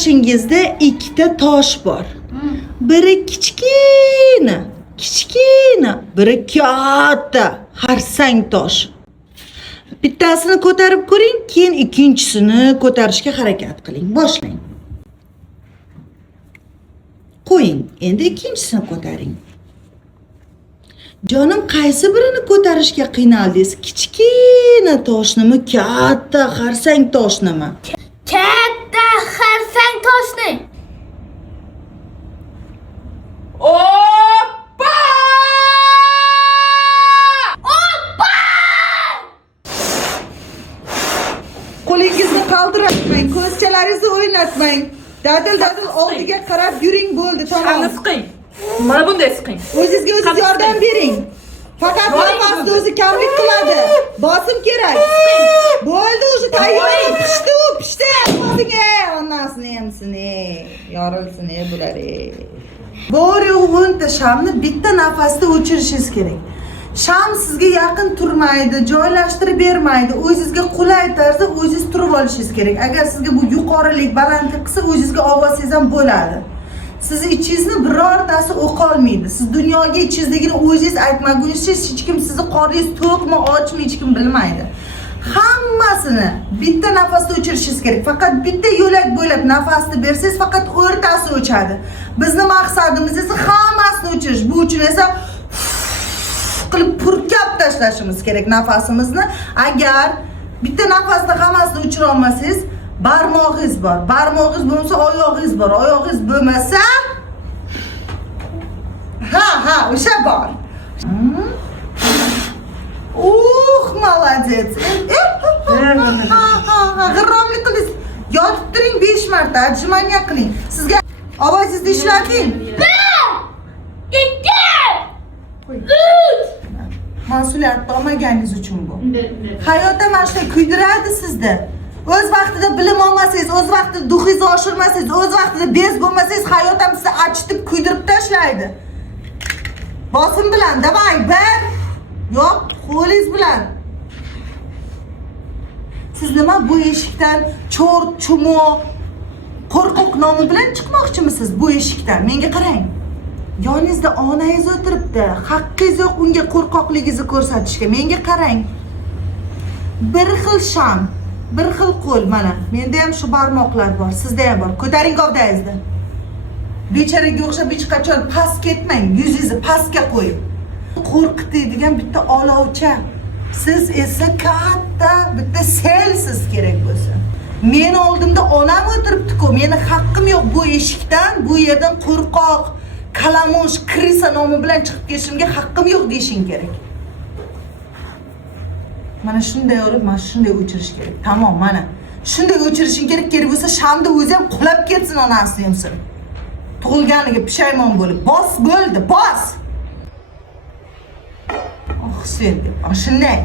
qarshingizda ikkita tosh bor. Biri kichkina, biri katta, xarsang tosh. Bittasini ko'tarib ko'ring, keyin ikkinchisini ko'tarishga harakat qiling. Boshlang. Qo'ying, endi ikkinchisini ko'taring. Jonim, qaysi birini ko'tarishga qiynaldingiz? Kichkina toshnimi, katta xarsang toshnimi? Katta xarsang toshni. Oppa! Qo'lingizni qaldiratmang, ko'zchalaringizni o'ynatmang. Dadil oldiga qarab yuring, bo'ldi, tamom. Qani siqing. Mana bunday siqing. O'zingizga o'zingiz yordam bering. Faqat nafasni o'zi kamlik qiladi. Bosim kerak. Bo'ldi, o'sha tayyor. Pishdi. O'zingga onasini hamsini, yorilsin bular. Bo'ri o'nta shamni bitta nafasda o'chirishingiz kerak. Sham sizga yaqin turmaydi, joylashtirib bermaydi. O'zingizga qulay tarzda o'zingiz turib olishingiz kerak. Agar sizga bu yuqorilik, balandlik qilsa, o'zingizga ovozingizdan ham bo'ladi. Siz ichingizni birortasi o'qolmaydi. Siz dunyoga ichingizdagini o'zingiz aytmagunizcha hech kim sizni qorningiz to'qmi, ochmi hech kim bilmaydi. Hammasini bitta nafasda o'chirishingiz kerak. Faqat bitta yo'lak bo'ylab nafasni bersangiz, faqat o'rtasi o'chadi. Bizning maqsadimiz esa hammasini o'chirish. Bu uchun esa qilib purkab tashlashimiz kerak nafasimizni. Agar bitta nafasda hammasini o'chira olmasangiz, barmog'ingiz bor. Barmog'ingiz bo'lmasa, oyog'ingiz bor. Oyog'ingiz bo'lmasa, ha, o'sha bor. Молодец. G'irromlik qildingiz. Yotib turing 5 marta, ajmaniya qiling. Sizga ovozingizni ishlating. 1 2 3 Mas'uliyatni olmaganingiz uchun bu. Hayotda mana shunday kuydiradi sizni. O'z vaqtida bilim olmasangiz, o'z vaqtida duxingizni oshirmasangiz, o'z vaqtida bez bo'lmasangiz, hayot ham sizni achitib, kuydirib tashlaydi. Bosim bilan, davay, bir. Yo'q, qo'lingiz bilan. Siz nima bu eshikdan cho'r, chumoq, qo'rqoq nomi bilan chiqmoqchimisiz bu eshikdan? Menga qarang. Yoningizda onangiz o'tiribdi. Haqqingiz yo'q unga qo'rqoqligingizni ko'rsatishga. Menga qarang. Bir xil sham, bir xil qo'l mana. Menda ham shu barmoqlar bor, sizda ham bor. Ko'taring gavdangizni. Becharaga o'xshab hech qachon past ketmang. Yuzingizni pastga qo'ying. Qo'rqitadigan bitta olovcha. Siz esa katta bitta selsiz kerak bo'lsa. Men oldimda onam o'tiribdi-ku. Meni haqqim yo'q bu eshikdan, bu yerdan qo'rqoq, kalamush, krisa nomi bilan chiqib ketishimga haqqim yo'q deyishing kerak. Mana shunday o'rib, mana shunday o'chirish kerak. Tamom, mana. Shunday o'chirishing kerak. Kerak bo'lsa shamda o'zi ham qulab ketsin onasi yemsin. Tug'ilganiga pushaymon bo'lib, bos bo'ldi, bos. Oh, sen deb, shunday.